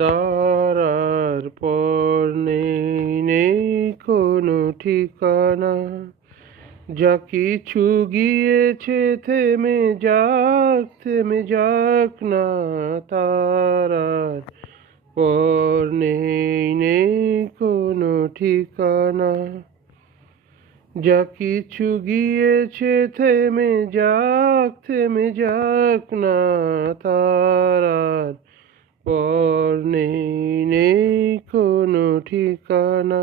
তার আর পর নেই, নেই কোনো ঠিকানা। যা কিছু গিয়েছে থেমে যাক না, তার আর পর নেই, নেই কোনো ঠিকানা। যা কিছু গিয়েছে থেমে যাক না, তার আর পর নেই, নেই কোনো ঠিকানা।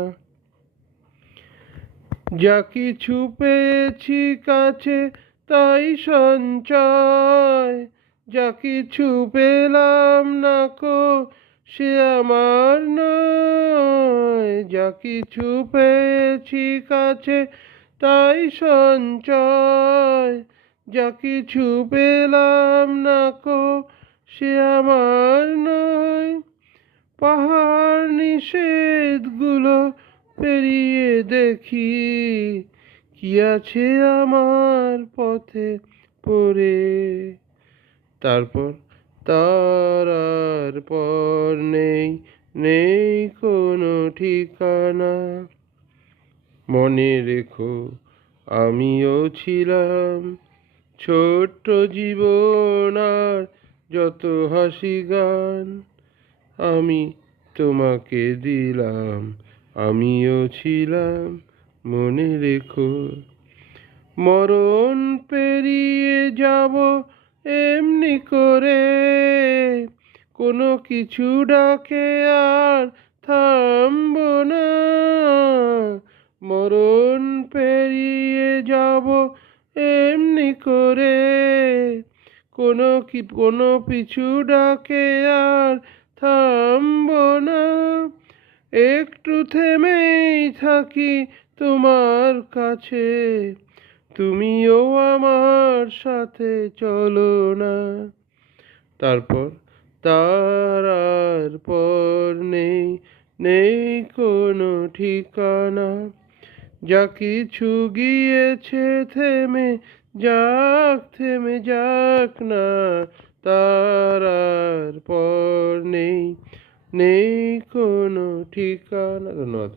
যা কিছু পেয়েছি কাছে তাই সঞ্চয়, যা কিছু পেলাম না কো সে আমার নয়। যা কিছু পেয়েছি কাছে তাই সঞ্চয়, যা কিছু পেলাম না কো সে আমার নয়। পাহাড় নিষেধগুলো পেরিয়ে দেখি কি আছে আমার পথে পড়ে। তারপর তার আর পর নেই, নেই কোনো ঠিকানা। মনে রেখো আমিও ছিলাম ছোট্ট জীবন আর যত হাসি গান আমি তোমাকে দিলাম, আমিও ছিলাম মনে রেখো। মরণ পেরিয়ে যাব এমনি করে, কোনো কিছু ডাকে আর থামবো না। মরণ পেরিয়ে যাব এমনি করে, কোনো পিছু ডাকে আর থামবো না। একটু থেমেই থাকি তোমার কাছে, তুমিও আমার সাথে চলো না। তারপর তার আর পর নেই, নেই কোনো ঠিকানা। যা কিছু গিয়েছে থেমে যাক না, তার আর পর নেই, নেই কোনো ঠিকানা। ধন্যবাদ।